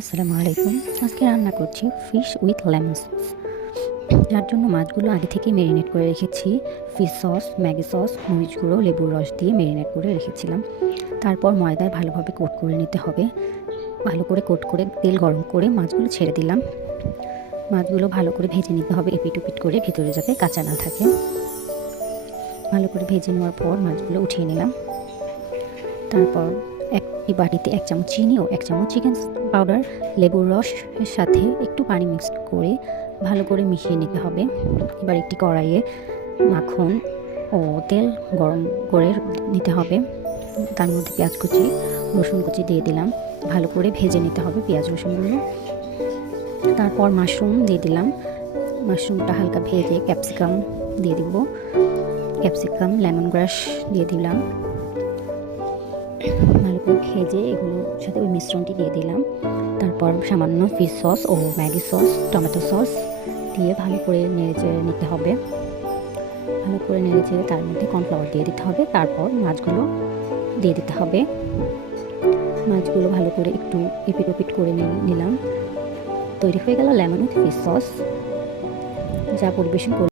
আসসালামু আলাইকুম। আজকে রান্না করছি ফিশ উইথ লেমন সস। যার জন্য মাছগুলো আগে থেকেই মেরিনেট করে রেখেছি। ফিশ সস, ম্যাগি সস, মরিচ গুঁড়ো, লেবুর রস দিয়ে মেরিনেট করে রেখেছিলাম। তারপর ময়দায় ভালোভাবে কোট করে নিতে হবে। ভালো করে কোট করে তেল গরম করে মাছগুলো ছেড়ে দিলাম। মাছগুলো ভালো করে ভেজে নিতে হবে, এপিট ওপিট করে, ভিতরে যাতে কাঁচা না থাকে। ভালো করে ভেজে নেওয়ার পর মাছগুলো উঠিয়ে নিলাম। তারপর একটি বাটিতে 1 চামচ চিনি ও 1 চামচ চিকেন পাউডার, লেবুর রসের সাথে একটু পানি মিক্স করে ভালো করে মিশিয়ে নিতে হবে। এবার একটি কড়াইয়ে মাখন ও তেল গরম করে নিতে হবে। তার মধ্যে পেঁয়াজ কুচি, রসুন কুচি দিয়ে দিলাম। ভালো করে ভেজে নিতে হবে পেঁয়াজ রসুনগুলো। তারপর মাশরুম দিয়ে দিলাম। মাশরুমটা হালকা ভেজে ক্যাপসিকাম দিয়ে দিব। ক্যাপসিকাম, লেমন গ্রাস দিয়ে দিলাম। ভালো করে ভেজে এগুলোর সাথে ওই মিশ্রণটি দিয়ে দিলাম। তারপর সামান্য ফিশ সস ও ম্যাগি সস, টমেটো সস দিয়ে ভালো করে নেড়েচেড়ে নিতে হবে। ভালো করে নেড়েচেড়ে তার মধ্যে কর্নফ্লাওয়ার দিয়ে দিতে হবে। তারপর মাছগুলো দিয়ে দিতে হবে। মাছগুলো ভালো করে একটু এপিট ওপিট করে নিলাম। তৈরি হয়ে গেল লেমন উইথ ফিশ সস, যা পরিবেশন